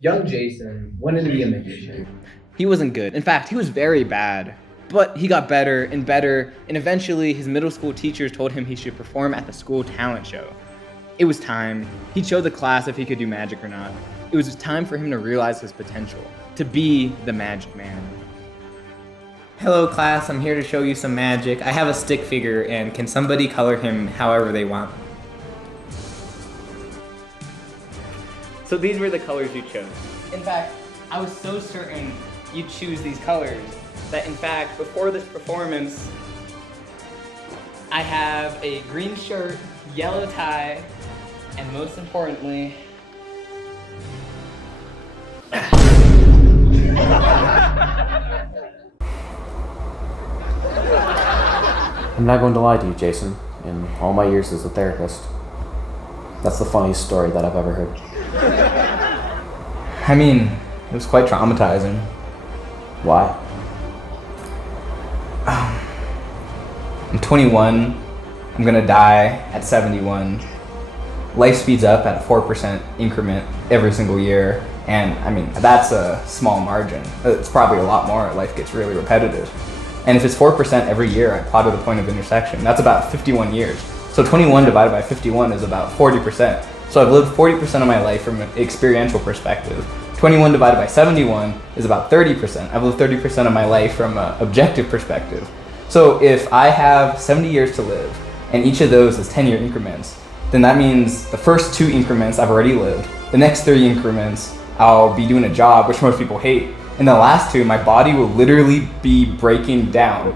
Young Jason wanted to be a magician. He wasn't good. In fact, he was very bad. But he got better, and eventually his middle school teachers told him he should perform at the school talent show. It was time. He'd show the class if he could do magic or not. It was time for him to realize his potential, to be the magic man. Hello class, I'm here to show you some magic. I have a stick figure, and can somebody color him however they want? So these were the colors you chose. In fact, I was so certain you'd choose these colors that in fact, before this performance, I have a green shirt, yellow tie, and most importantly, I'm not going to lie to you, Jason. In all my years as a therapist, that's the funniest story that I've ever heard. I mean, it was quite traumatizing. Why? I'm 21, I'm gonna die at 71. Life speeds up at a 4% increment every single year, and I mean, that's a small margin. It's probably a lot more. Life gets really repetitive. And if it's 4% every year, I plotted the point of intersection. That's about 51 years. So 21 divided by 51 is about 40%. So I've lived 40% of my life from an experiential perspective. 21 divided by 71 is about 30%. I've lived 30% of my life from an objective perspective. So if I have 70 years to live, and each of those is 10-year increments, then that means the first 2 increments I've already lived. The next 3 increments, I'll be doing a job, which most people hate. And the last 2, my body will literally be breaking down.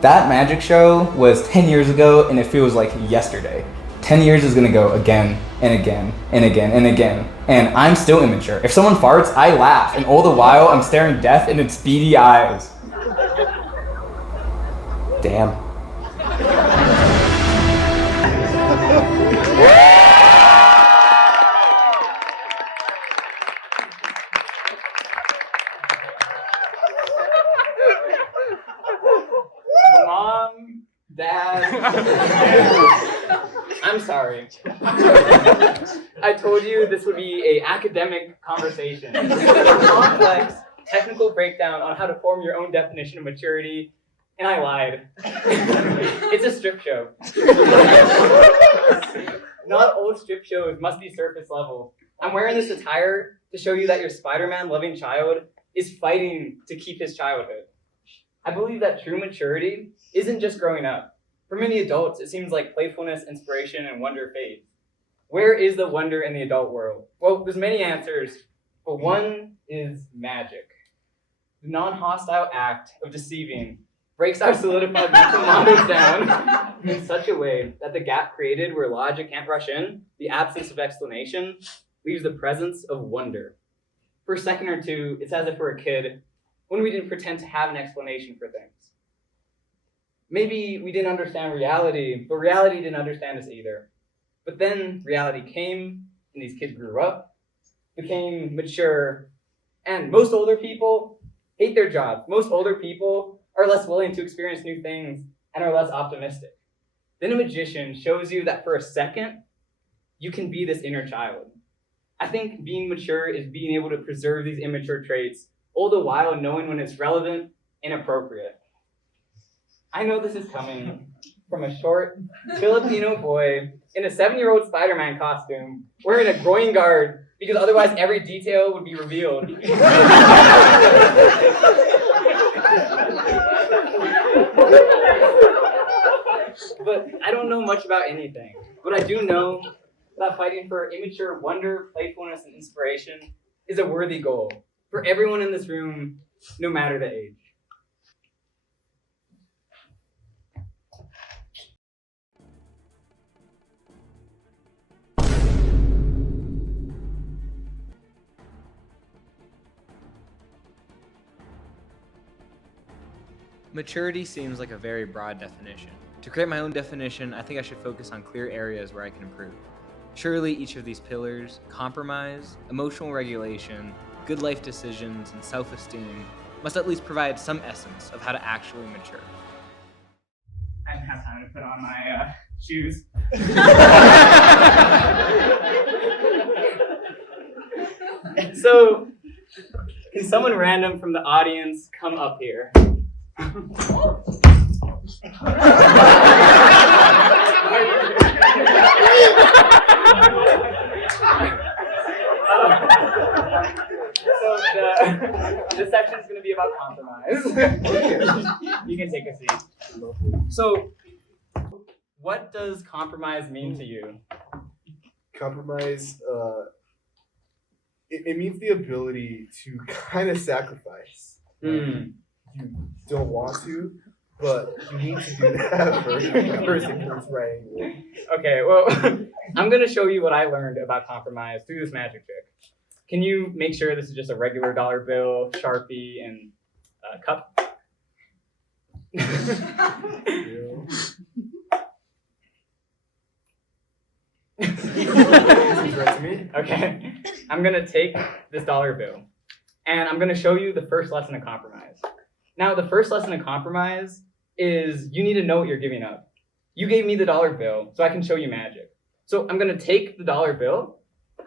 That magic show was 10 years ago, and it feels like yesterday. 10 years is gonna go again, and again, and again, and again. And I'm still immature. If someone farts, I laugh, and all the while, I'm staring death in its beady eyes. Damn. Mom, Dad, I'm sorry. I told you this would be an academic conversation. A complex, technical breakdown on how to form your own definition of maturity, and I lied. It's a strip show. Not all strip shows must be surface level. I'm wearing this attire to show you that your Spider-Man loving child is fighting to keep his childhood. I believe that true maturity isn't just growing up. For many adults, it seems like playfulness, inspiration, and wonder fades. Where is the wonder in the adult world? Well, there's many answers, but one is magic. The non-hostile act of deceiving breaks our solidified mental models down in such a way that the gap created where logic can't rush in, the absence of explanation, leaves the presence of wonder. For a second or two, it's as if we're a kid when we didn't pretend to have an explanation for things. Maybe we didn't understand reality, but reality didn't understand us either. But then reality came, and these kids grew up, became mature, and most older people hate their jobs. Most older people are less willing to experience new things and are less optimistic. Then a magician shows you that for a second, you can be this inner child. I think being mature is being able to preserve these immature traits, all the while knowing when it's relevant and appropriate. I know this is coming from a short Filipino boy in a 7-year-old Spider-Man costume, wearing a groin guard, because otherwise every detail would be revealed. But I don't know much about anything. But I do know that fighting for immature wonder, playfulness, and inspiration is a worthy goal for everyone in this room, no matter the age. Maturity seems like a very broad definition. To create my own definition, I think I should focus on clear areas where I can improve. Surely each of these pillars, compromise, emotional regulation, good life decisions, and self-esteem, must at least provide some essence of how to actually mature. I didn't have time to put on my shoes. So, can someone random from the audience come up here? So the section is going to be about compromise. You can take a seat. So, what does compromise mean to you? Compromise, it means the ability to kind of sacrifice. Hmm. You don't want to, but you need to do that for the person who's writing it. Okay, well, I'm going to show you what I learned about compromise through this magic trick. Can you make sure this is just a regular dollar bill, Sharpie, and cup? Seems right to me. Okay, I'm going to take this dollar bill, and I'm going to show you the first lesson of compromise. Now, the first lesson of compromise is you need to know what you're giving up. You gave me the dollar bill, so I can show you magic. So I'm going to take the dollar bill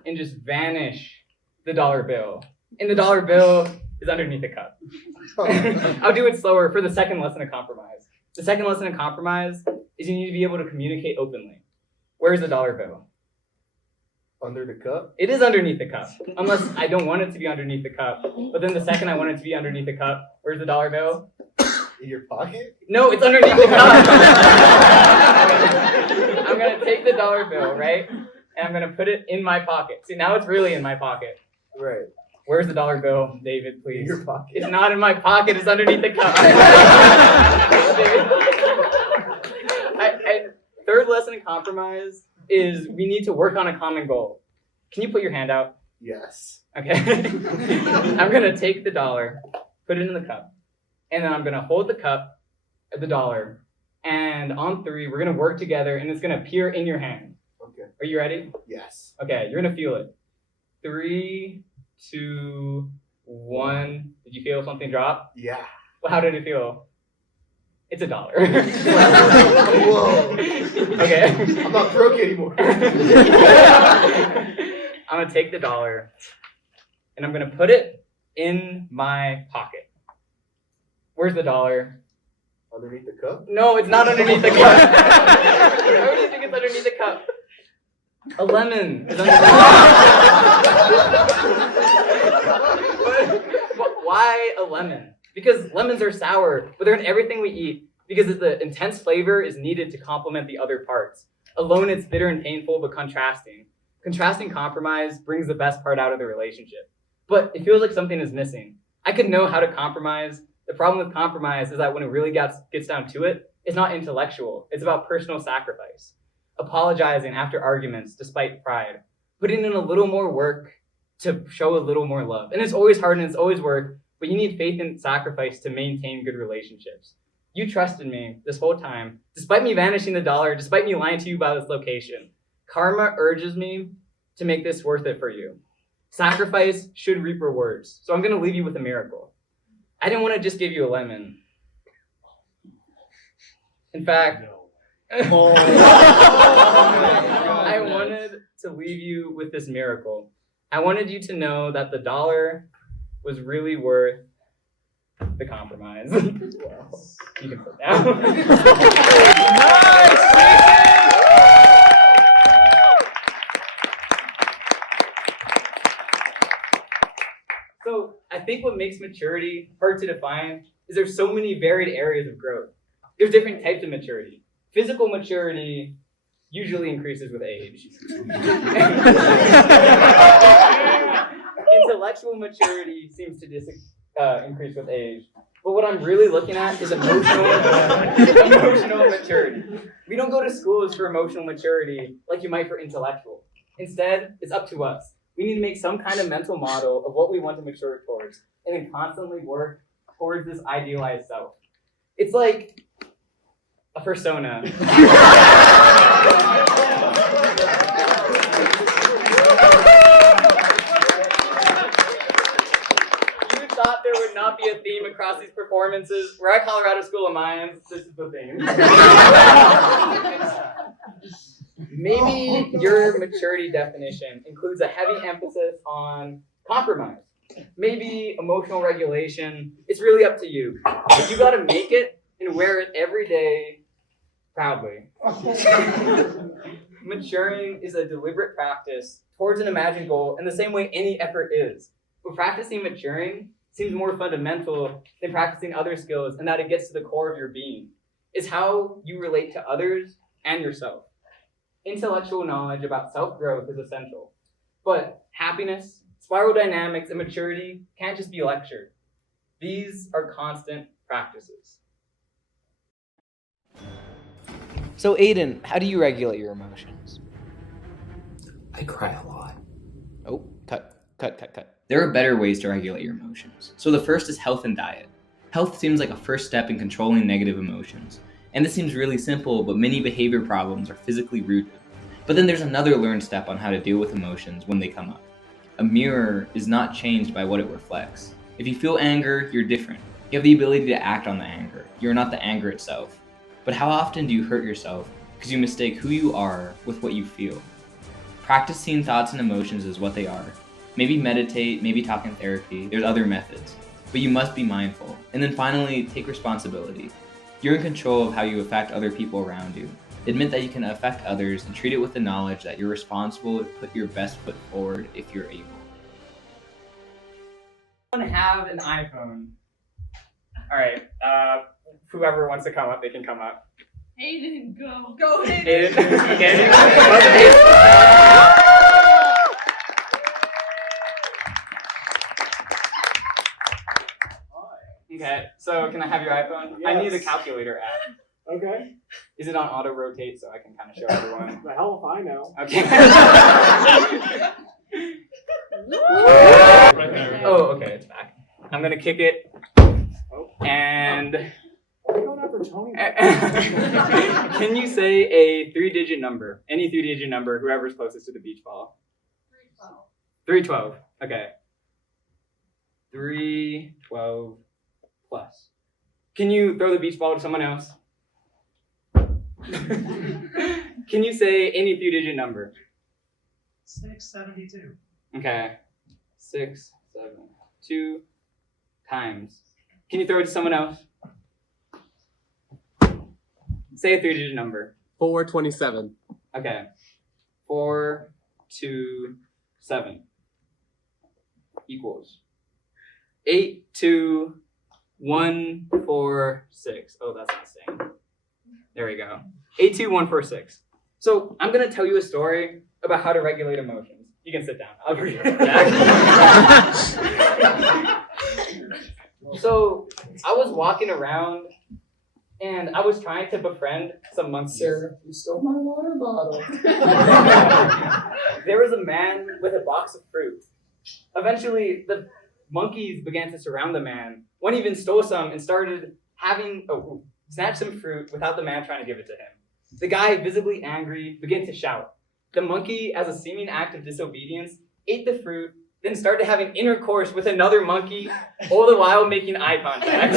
and just vanish the dollar bill. And the dollar bill is underneath the cup. I'll do it slower for the second lesson of compromise. The second lesson of compromise is you need to be able to communicate openly. Where's the dollar bill? Under the cup? It is underneath the cup, unless I don't want it to be underneath the cup. But then the second I want it to be underneath the cup, where's the dollar bill? In your pocket? No, it's underneath the cup. I'm gonna take the dollar bill, right? And I'm gonna put it in my pocket. See, now it's really in my pocket. Right. Where's the dollar bill, David, In please? your pocket. It's not in my pocket, it's underneath the cup. Third lesson in compromise is we need to work on a common goal. Can you put your hand out? Yes. Okay. I'm gonna take the dollar, put it in the cup, and then I'm gonna hold the cup, the dollar, and on three, we're gonna work together and it's gonna appear in your hand. Okay. Are you ready? Yes. Okay, you're gonna feel it. 3, 2, 1. Did you feel something drop? Yeah. Well, how did it feel? It's $1. Whoa. Okay. I'm not broke anymore. I'm gonna take the dollar and I'm gonna put it in my pocket. Where's the dollar? Underneath the cup? No, it's not underneath the cup. Where do you think it's underneath the cup? A lemon is underneath. But why a lemon? Because lemons are sour, but they're in everything we eat because the intense flavor is needed to complement the other parts. Alone, it's bitter and painful, but contrasting. Contrasting compromise brings the best part out of the relationship. But it feels like something is missing. I could know how to compromise. The problem with compromise is that when it really gets down to it, it's not intellectual. It's about personal sacrifice. Apologizing after arguments despite pride. Putting in a little more work to show a little more love. And it's always hard and it's always work, but you need faith and sacrifice to maintain good relationships. You trusted me this whole time, despite me vanishing the dollar, despite me lying to you about this location. Karma urges me to make this worth it for you. Sacrifice should reap rewards. So I'm going to leave you with a miracle. I didn't want to just give you a lemon. In fact, I wanted to leave you with this miracle. I wanted you to know that the dollar was really worth the compromise. You can put down. So I think what makes maturity hard to define is there's so many varied areas of growth. There's different types of maturity. Physical maturity usually increases with age. Intellectual maturity seems to increase with age. But what I'm really looking at is emotional maturity. We don't go to schools for emotional maturity like you might for intellectual. Instead, it's up to us. We need to make some kind of mental model of what we want to mature towards and then constantly work towards this idealized self. It's like a persona. You thought there would not be a theme across these performances. We're at Colorado School of Mines. This is the theme. Maybe your maturity definition includes a heavy emphasis on Compromise. Maybe emotional regulation. It's really up to you. But you gotta make it and wear it every day proudly. Maturing is a deliberate practice towards an imagined goal in the same way any effort is. But practicing maturing seems more fundamental than practicing other skills, in that it gets to the core of your being. It's how you relate to others and yourself. Intellectual knowledge about self-growth is essential. But happiness, spiral dynamics, and maturity can't just be lectured. These are constant practices. So Aiden, how do you regulate your emotions? I cry a lot. Oh, cut. There are better ways to regulate your emotions. So the first is health and diet. Health seems like a first step in controlling negative emotions. And this seems really simple, but many behavior problems are physically rooted. But then there's another learned step on how to deal with emotions when they come up. A mirror is not changed by what it reflects. If you feel anger, you're different. You have the ability to act on the anger. You're not the anger itself. But how often do you hurt yourself because you mistake who you are with what you feel? Practice seeing thoughts and emotions as what they are. Maybe meditate, maybe talk in therapy. There's other methods. But you must be mindful. And then finally, take responsibility. You're in control of how you affect other people around you. Admit that you can affect others and treat it with the knowledge that you're responsible to put your best foot forward if you're able. Anyone have an iPhone? All right, whoever wants to come up, they can come up. Aiden, go. Go, Aiden. Aiden. Okay. Okay, so can I have your iPhone? I need a calculator app. Okay. Is it on auto rotate so I can kind of show everyone? The hell if I know. Okay. Oh, okay, it's back. I'm gonna kick it. And Why are you going after Tony? can you say a 3-digit number? Any 3-digit number, whoever's closest to the beach ball. 312. Okay. 312 plus. Can you throw the beach ball to someone else? Can you say any 3-digit number? 672. Okay. 672 times. Can you throw it to someone else? Say a 3-digit number. 427. Okay. 427 equals 82146. Oh, that's not saying. There we go. 82146. So I'm gonna tell you a story about how to regulate emotions. You can sit down. I'll read it back. So I was walking around and I was trying to befriend some monkeys. Sir, you stole my water bottle. There was a man with a box of fruit. Eventually, the monkeys began to surround the man. One even stole some and started snatched some fruit without the man trying to give it to him. The guy, visibly angry, began to shout. The monkey, as a seeming act of disobedience, ate the fruit, then started having intercourse with another monkey, all the while making eye contact.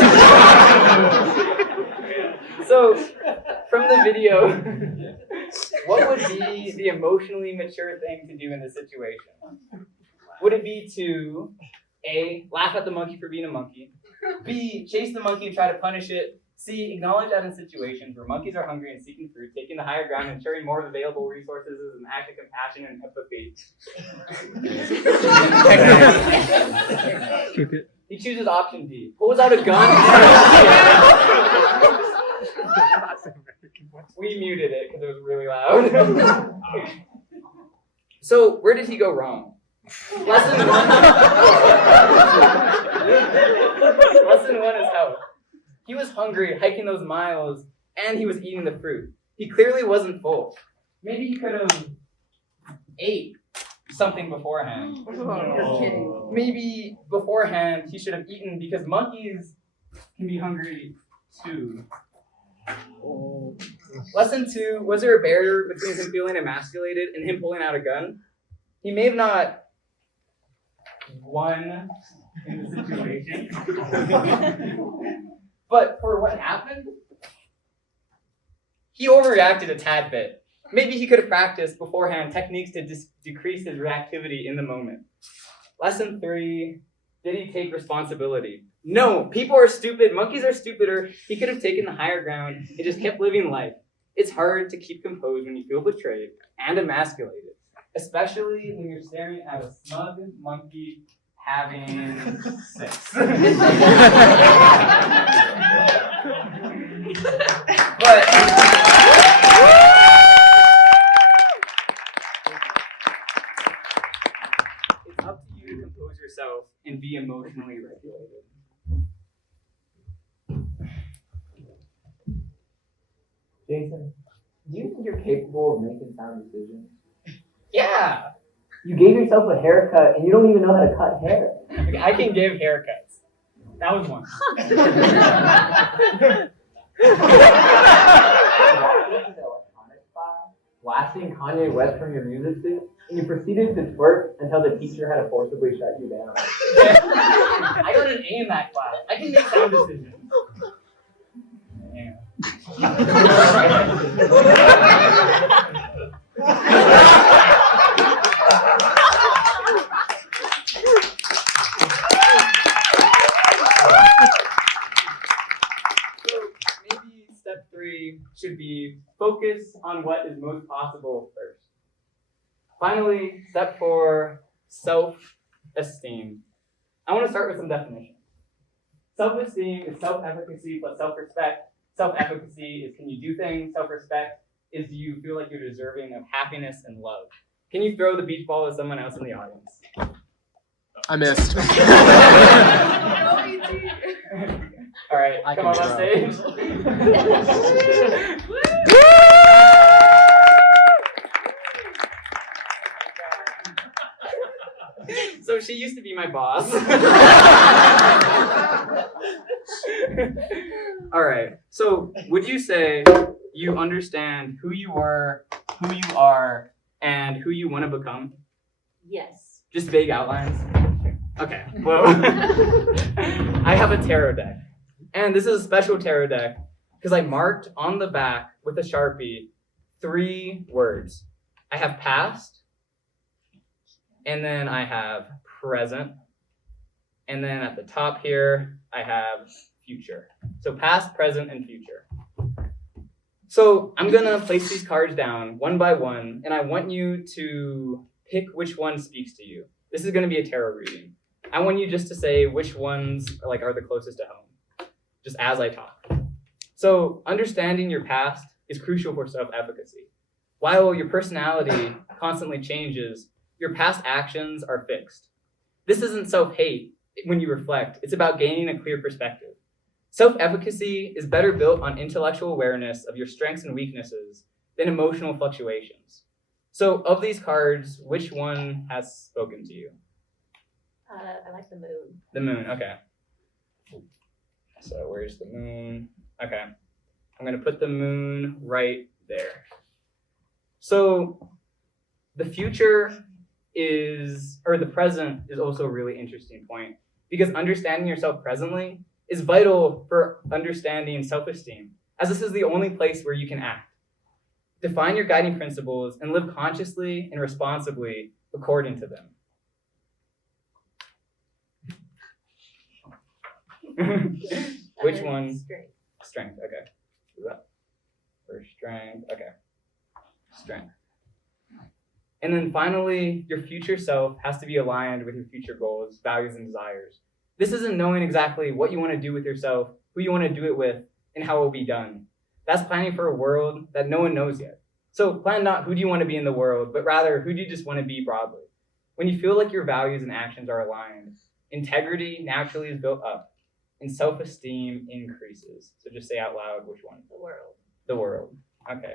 So, from the video, what would be the emotionally mature thing to do in this situation? Would it be to A, laugh at the monkey for being a monkey, B, chase the monkey and try to punish it, C, acknowledge that in situations where monkeys are hungry and seeking food, taking the higher ground and sharing more of available resources is an act of compassion and empathy. He chooses option D, pulls out a gun. We muted it because it was really loud. So, where did he go wrong? Lesson one is health. He was hungry, hiking those miles, and he was eating the fruit. He clearly wasn't full. Maybe he could have ate something beforehand. You're kidding. Maybe beforehand he should have eaten because monkeys can be hungry too. Lesson 2, was there a barrier between him feeling emasculated and him pulling out a gun? He may have not won in the situation. But for what happened, he overreacted a tad bit. Maybe he could have practiced beforehand techniques to decrease his reactivity in the moment. Lesson 3, did he take responsibility? No, people are stupid. Monkeys are stupider. He could have taken the higher ground and just kept living life. It's hard to keep composed when you feel betrayed and emasculated, especially when you're staring at a smug monkey having sex. But it's up to you to compose yourself and be emotionally regulated. Jason, do you think you're capable of making sound decisions? Yeah, You gave yourself a haircut and you don't even know how to cut hair. I can give haircuts. That was one. Blasting Kanye West from your music suit, and you proceeded to twerk until the teacher had to forcibly shut you down. I got an A in that class. I can make sound decisions. Yeah. So maybe step 3 should be focus on what is most possible first. Finally, step 4, self-esteem. I want to start with some definitions. Self-esteem is self-efficacy plus self-respect. Self-efficacy is can you do things. Self-respect is do you feel like you're deserving of happiness and love. Can you throw the beach ball to someone else in the audience? I missed. All right, I come can on throw. stage. So she used to be my boss. All right. So would you say you understand who you were, who you are, and who you want to become? Yes. Just vague outlines? Okay. Well, I have a tarot deck. And this is a special tarot deck because I marked on the back with a Sharpie 3 words. I have past, and then I have present, and then at the top here, I have future. So past, present, and future. So I'm gonna place these cards down one by one, and I want you to pick which one speaks to you. This is gonna be a tarot reading. I want you just to say which ones are the closest to home, just as I talk. So understanding your past is crucial for self-efficacy. While your personality constantly changes, your past actions are fixed. This isn't self-hate when you reflect. It's about gaining a clear perspective. Self-efficacy is better built on intellectual awareness of your strengths and weaknesses than emotional fluctuations. So of these cards, which one has spoken to you? I like the moon. The moon, okay. So where's the moon? Okay. I'm gonna put the moon right there. So the future the present is also a really interesting point because understanding yourself presently is vital for understanding self-esteem, as this is the only place where you can act. Define your guiding principles and live consciously and responsibly according to them. Which one? Strength. Strength, okay. Do that. For strength, okay. Strength. And then finally, your future self has to be aligned with your future goals, values, and desires. This isn't knowing exactly what you want to do with yourself, who you want to do it with, and how it will be done. That's planning for a world that no one knows yet. So plan not who do you want to be in the world, but rather who do you just want to be broadly. When you feel like your values and actions are aligned, integrity naturally is built up, and self-esteem increases. So just say out loud which one. The world. The world. Okay.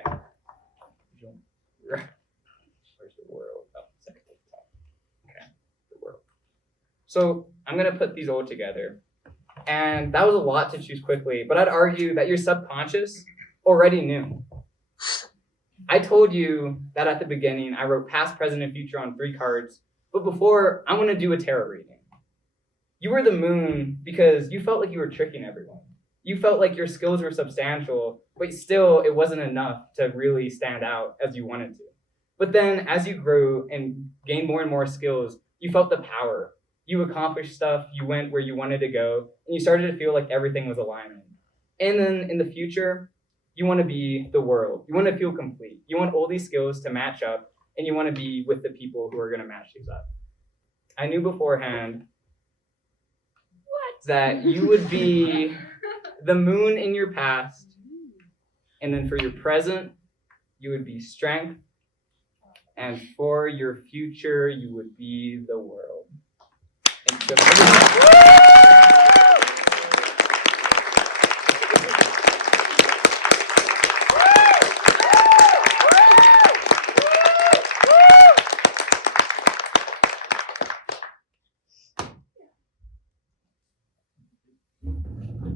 Where's the world? Oh, second to the top. Okay, the world. So I'm gonna put these all together. And that was a lot to choose quickly, but I'd argue that your subconscious already knew. I told you that at the beginning, I wrote past, present, and future on 3 cards, but before, I'm gonna do a tarot reading. You were the moon because you felt like you were tricking everyone. You felt like your skills were substantial, but still it wasn't enough to really stand out as you wanted to. But then as you grew and gained more and more skills, you felt the power. You accomplished stuff, you went where you wanted to go, and you started to feel like everything was aligning. And then in the future, you want to be the world. You want to feel complete. You want all these skills to match up, and you want to be with the people who are going to match these up. I knew beforehand that you would be the moon in your past, and then for your present, you would be strength, and for your future, you would be the world. Thank you.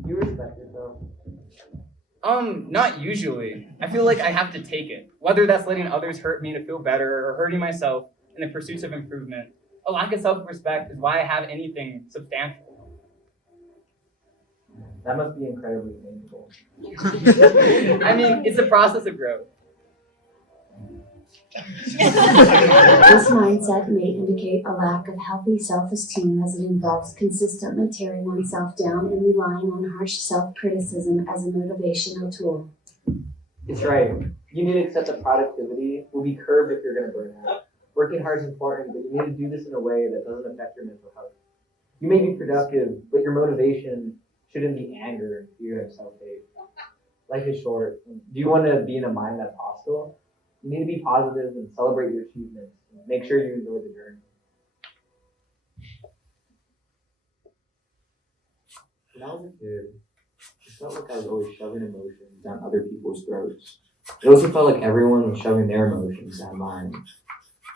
You respect yourself. Not usually. I feel like I have to take it. Whether that's letting others hurt me to feel better or hurting myself in the pursuits of improvement. A lack of self-respect is why I have anything substantial. That must be incredibly painful. I mean, it's a process of growth. This mindset may indicate a lack of healthy self-esteem as it involves consistently tearing oneself down and relying on harsh self-criticism as a motivational tool. It's right. You need to accept that productivity will be curbed if you're going to burn out. Working hard is important, but you need to do this in a way that doesn't affect your mental health. You may be productive, but your motivation shouldn't be anger, fear, and self-hate. Life is short. Do you want to be in a mind that's hostile? You need to be positive and celebrate your achievements. Make sure you enjoy the journey. When I was a kid, it felt like I was always shoving emotions down other people's throats. It also felt like everyone was shoving their emotions down mine.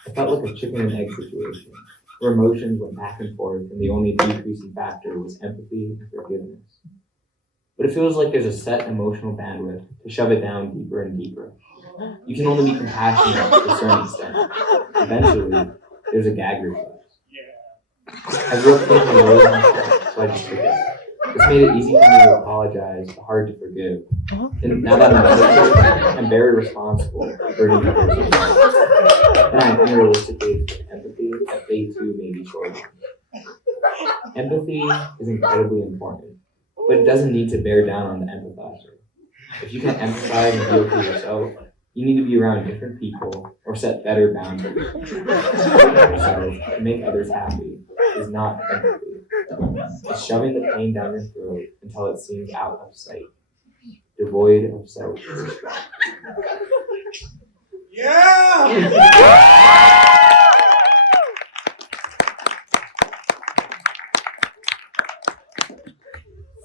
I felt like a chicken and egg situation, where emotions went back and forth and the only decreasing factor was empathy and forgiveness. But it feels like there's a set emotional bandwidth to shove it down deeper and deeper. You can only be compassionate to a certain extent. Eventually, there's a gag reflex. I grew up thinking low on myself, so I just took it. This made it easy for me to apologize, but hard to forgive. And now that I'm older, I'm very responsible for hurting others. And I unrealistically expect empathy that they too may be short. Empathy is incredibly important, but it doesn't need to bear down on the empathizer. If you can empathize and be okay yourself, you need to be around different people or set better boundaries. Hurting yourself to make others happy is not empathy. It's shoving the pain down your throat until it seems out of sight, devoid of self-respect.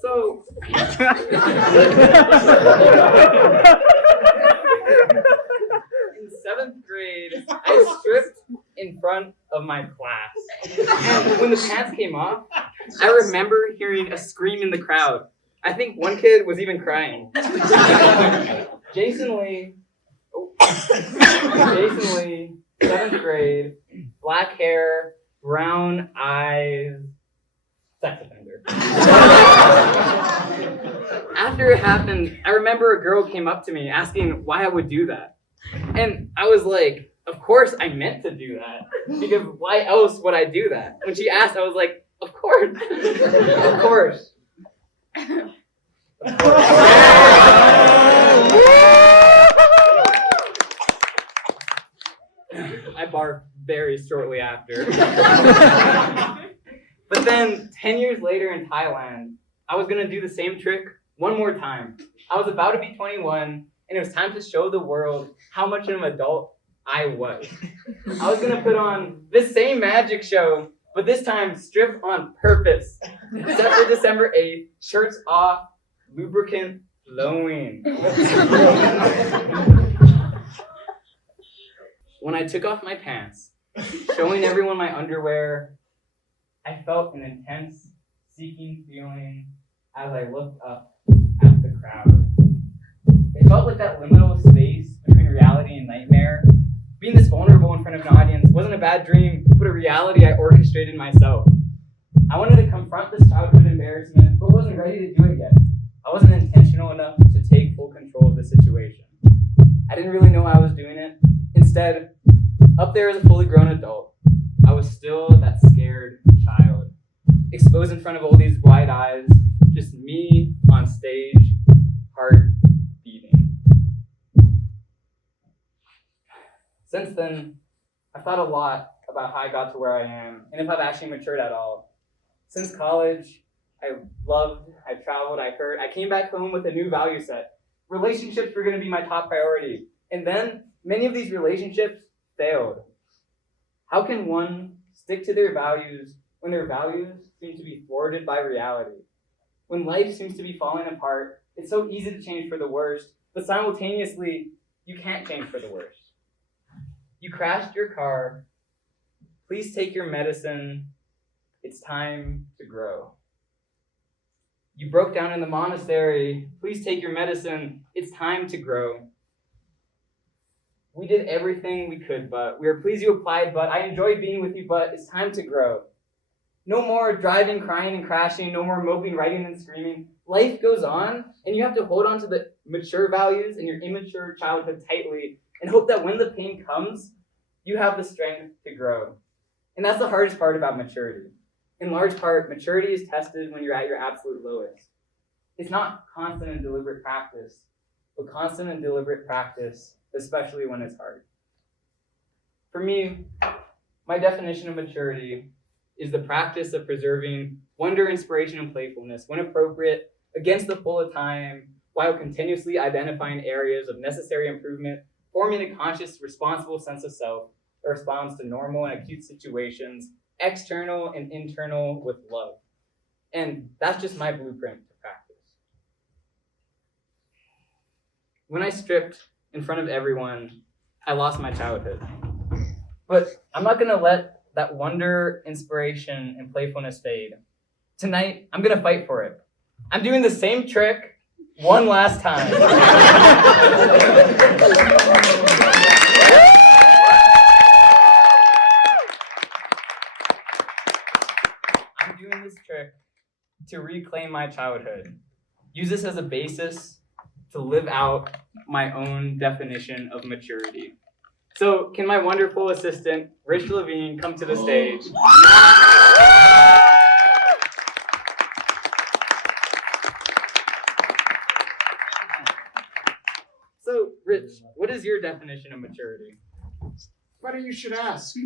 So, in 7th grade, I stripped in front of my class. And when the pants came off, I remember hearing a scream in the crowd. I think one kid was even crying. Jason Lee, 7th grade, black hair, brown eyes, sex offender. After it happened, I remember a girl came up to me asking why I would do that. And I was like, of course I meant to do that. Because why else would I do that? When she asked, I was like, of course. Of course. I barfed very shortly after. But then 10 years later in Thailand, I was gonna do the same trick one more time. I was about to be 21, and it was time to show the world how much of an adult I was. I was gonna put on this same magic show, but this time stripped on purpose. Except for December 8th, shirts off, lubricant flowing. When I took off my pants, showing everyone my underwear, I felt an intense, seeking feeling as I looked up at the crowd. It felt like that liminal space between reality and nightmare. Being this vulnerable in front of an audience wasn't a bad dream, but a reality I orchestrated myself. I wanted to confront this childhood embarrassment, but wasn't ready to do it yet. I wasn't intentional enough to take full control of the situation. I didn't really know I was doing it. Instead, up there as a fully grown adult, I was still that scared child. goes in front of all these wide eyes, just me on stage, heart beating. Since then, I've thought a lot about how I got to where I am, and if I've actually matured at all. Since college, I loved, I traveled, I hurt, I came back home with a new value set. Relationships were going to be my top priority. And then, many of these relationships failed. How can one stick to their values when their values seem to be thwarted by reality? When life seems to be falling apart, it's so easy to change for the worst, but simultaneously, you can't change for the worst. You crashed your car. Please take your medicine. It's time to grow. You broke down in the monastery. Please take your medicine. It's time to grow. We did everything we could, but we are pleased you applied, but I enjoyed being with you, but it's time to grow. No more driving, crying, and crashing. No more moping, writing, and screaming. Life goes on, and you have to hold on to the mature values in your immature childhood tightly and hope that when the pain comes, you have the strength to grow. And that's the hardest part about maturity. In large part, maturity is tested when you're at your absolute lowest. It's not constant and deliberate practice, but constant and deliberate practice, especially when it's hard. For me, my definition of maturity is the practice of preserving wonder, inspiration, and playfulness when appropriate, against the flow of time, while continuously identifying areas of necessary improvement, forming a conscious, responsible sense of self that responds to normal and acute situations, external and internal, with love. And that's just my blueprint to practice. When I stripped in front of everyone, I lost my childhood. But I'm not gonna let that wonder, inspiration, and playfulness fade. Tonight, I'm gonna fight for it. I'm doing the same trick one last time. I'm doing this trick to reclaim my childhood. Use this as a basis to live out my own definition of maturity. So, can my wonderful assistant, Rich Levine, come to the stage? So, Rich, what is your definition of maturity? Funny you should ask.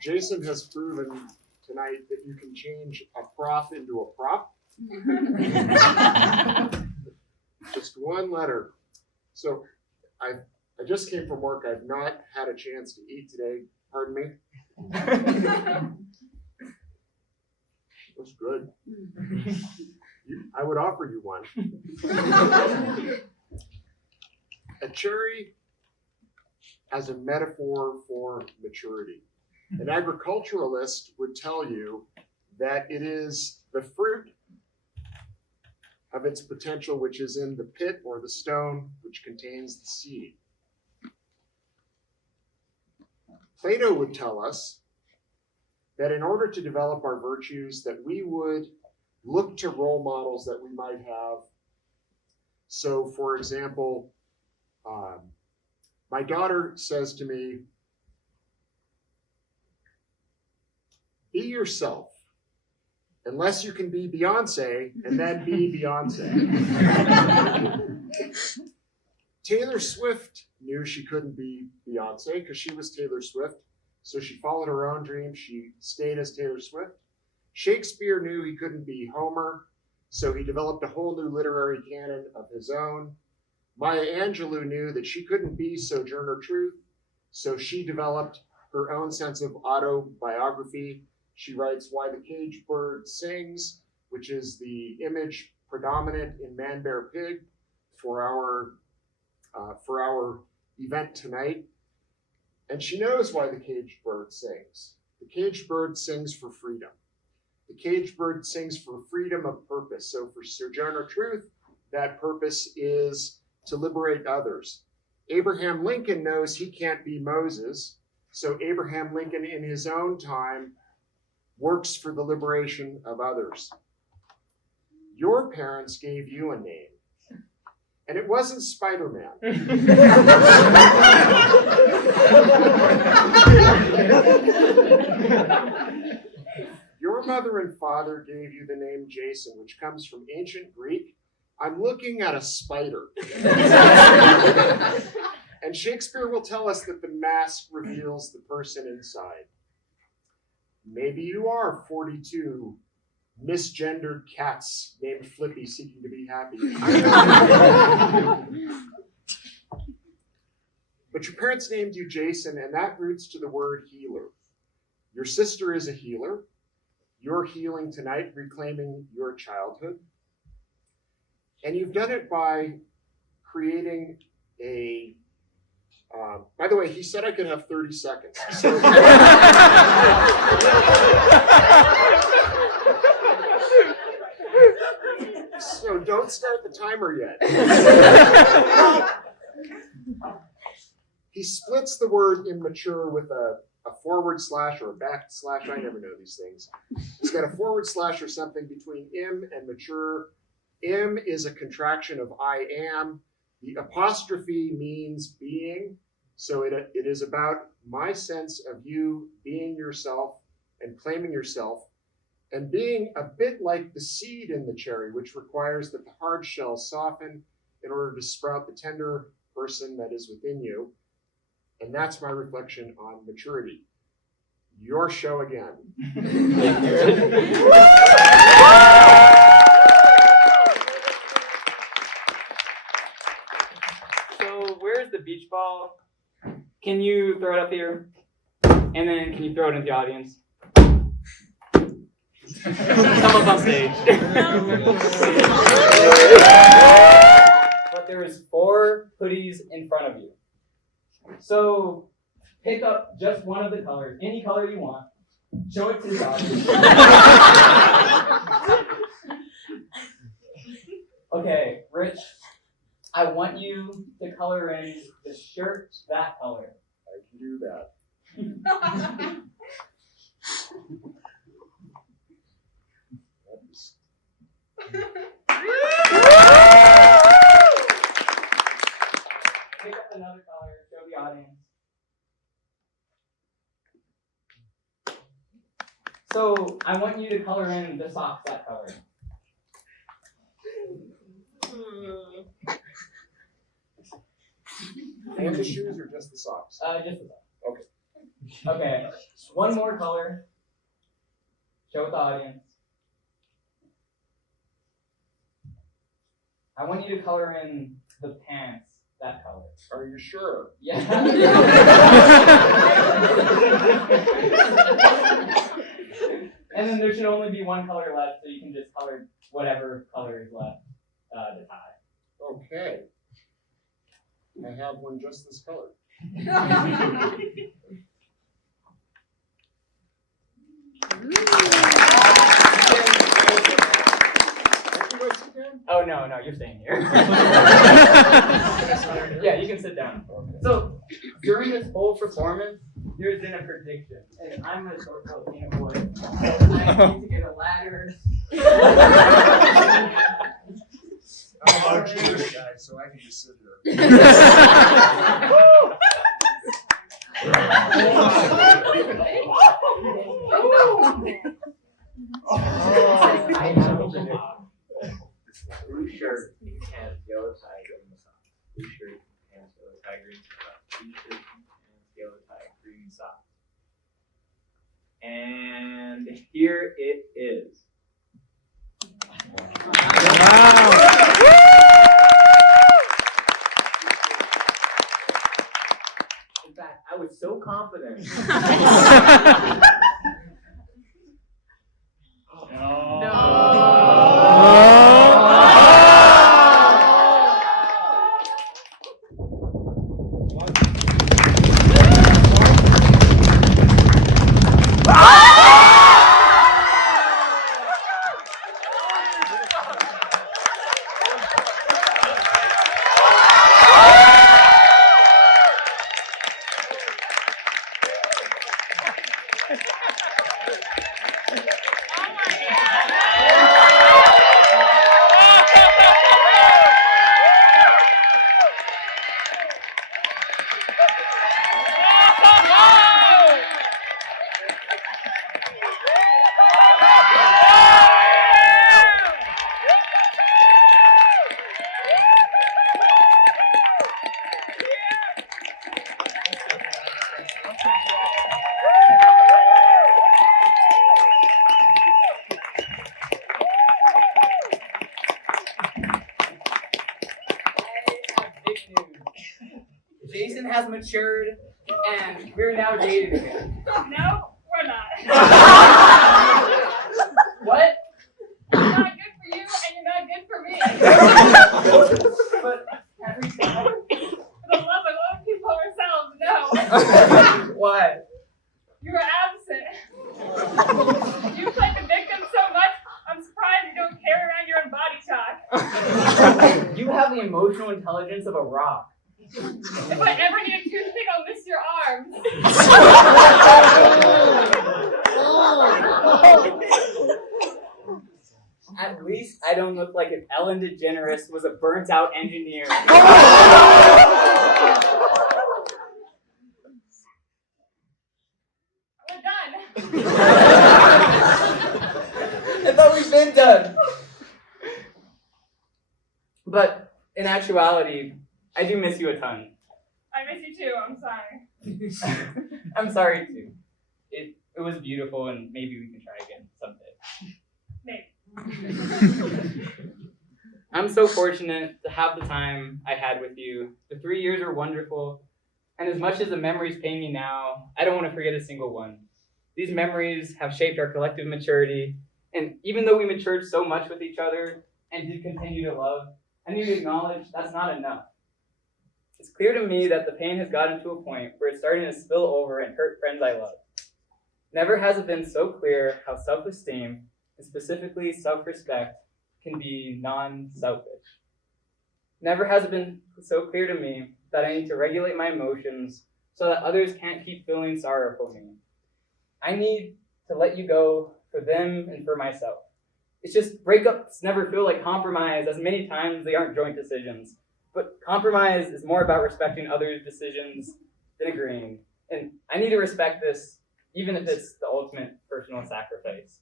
Jason has proven tonight that you can change a prof into a prop. Just one letter. So I just came from work. I've not had a chance to eat today. Pardon me. It was good. I would offer you one. A cherry as a metaphor for maturity. An agriculturalist would tell you that it is the fruit of its potential which is in the pit or the stone which contains the seed. Plato would tell us that in order to develop our virtues, that we would look to role models that we might have. So, for example, my daughter says to me, be yourself, unless you can be Beyonce, and then be Beyonce. Taylor Swift knew she couldn't be Beyonce because she was Taylor Swift, so she followed her own dream. She stayed as Taylor Swift. Shakespeare knew he couldn't be Homer, so he developed a whole new literary canon of his own. Maya Angelou knew that she couldn't be Sojourner Truth, so she developed her own sense of autobiography. She writes Why the Caged Bird Sings, which is the image predominant in Man, Bear, Pig for our event tonight. And she knows why the caged bird sings. The caged bird sings for freedom. The caged bird sings for freedom of purpose. So for Sojourner Truth, that purpose is to liberate others. Abraham Lincoln knows he can't be Moses, so Abraham Lincoln in his own time works for the liberation of others. Your parents gave you a name, and it wasn't Spider-Man. mother and father gave you the name Jason, which comes from ancient Greek. I'm looking at a spider. And Shakespeare will tell us that the mask reveals the person inside. Maybe you are 42 misgendered cats named Flippy seeking to be happy. But your parents named you Jason, and that roots to the word healer. Your sister is a healer. You're healing tonight, reclaiming your childhood. And you've done it by creating a... by the way, he said I could have 30 seconds. So, so don't start the timer yet. He splits the word immature with a forward slash or a back slash. I never know these things. He's got a forward slash or something between im and mature. Im is a contraction of I am. The apostrophe means being. So it is about my sense of you being yourself and claiming yourself and being a bit like the seed in the cherry, which requires that the hard shell soften in order to sprout the tender person that is within you. And that's my reflection on maturity. Your show again. So where's the beach ball? Can you throw it up here? And then can you throw it into the audience? Come up on stage. But there is 4 hoodies in front of you. So pick up just one of the colors, any color you want. Show it to the audience. Okay, Rich, I want you to color in the shirt that color. I can do that. Pick up another color, show the audience. So I want you to color in the socks that color. And the shoes or just the socks? Just the socks. Okay. One more color. Show it the audience. I want you to color in the pants that color. Are you sure? Yeah. And then there should only be one color left, so you can just color whatever color is left to tie. Okay. I have one just this color. Oh, no, you're staying here. Yeah, you can sit down. So, during this whole performance, there's been a prediction, and I'm a short Filipino boy, so I need to get a ladder. I'm a Jewish guy, so I can just sit here. I have a prediction. Blue shirt, pants, yellow tie, green socks. Blue shirt, pants, yellow tie, green socks. Blue shirt, pants, yellow tie, green socks. And here it is. In fact, I was so confident. Big news. Jason has matured, and we're now dating again. No, we're not. What? I'm not good for you, and you're not good for me. But have we tried? For the love of other people ourselves, no. Why? You were absent. You played the victim so much, I'm surprised you don't carry around your own body talk. You have the emotional intelligence of a rock. If I ever need a toothpick, I'll miss your arms. At least I don't look like if Ellen DeGeneres was a burnt out engineer. We're done. I thought we'd been done. But in actuality, I do miss you a ton. I miss you too, I'm sorry. I'm sorry too. It was beautiful, and maybe we can try again someday. Maybe. I'm so fortunate to have the time I had with you. The 3 years were wonderful, and as much as the memories pain me now, I don't want to forget a single one. These memories have shaped our collective maturity, and even though we matured so much with each other and did continue to love, I need to acknowledge that's not enough. It's clear to me that the pain has gotten to a point where it's starting to spill over and hurt friends I love. Never has it been so clear how self-esteem, and specifically self-respect, can be non-selfish. Never has it been so clear to me that I need to regulate my emotions so that others can't keep feeling sorrow for me. I need to let you go for them and for myself. It's just breakups never feel like compromise, as many times they aren't joint decisions. But compromise is more about respecting others' decisions than agreeing. And I need to respect this, even if it's the ultimate personal sacrifice.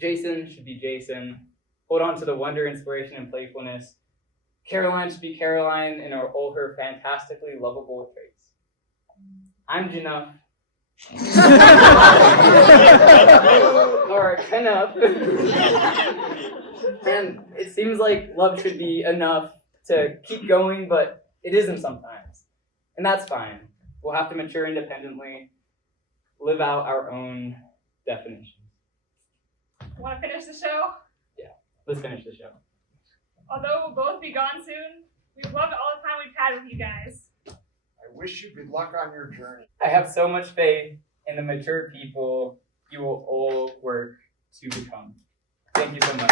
Jason should be Jason. Hold on to the wonder, inspiration, and playfulness. Caroline should be Caroline in all her fantastically lovable traits. I'm Januf. Or enough. And it seems like love should be enough to keep going, but it isn't sometimes. And that's fine. We'll have to mature independently, live out our own definitions. Want to finish the show? Let's finish the show. Although we'll both be gone soon, we've loved all the time we've had with you guys. I wish you good luck on your journey. I have so much faith in the mature people you will all work to become. Thank you so much.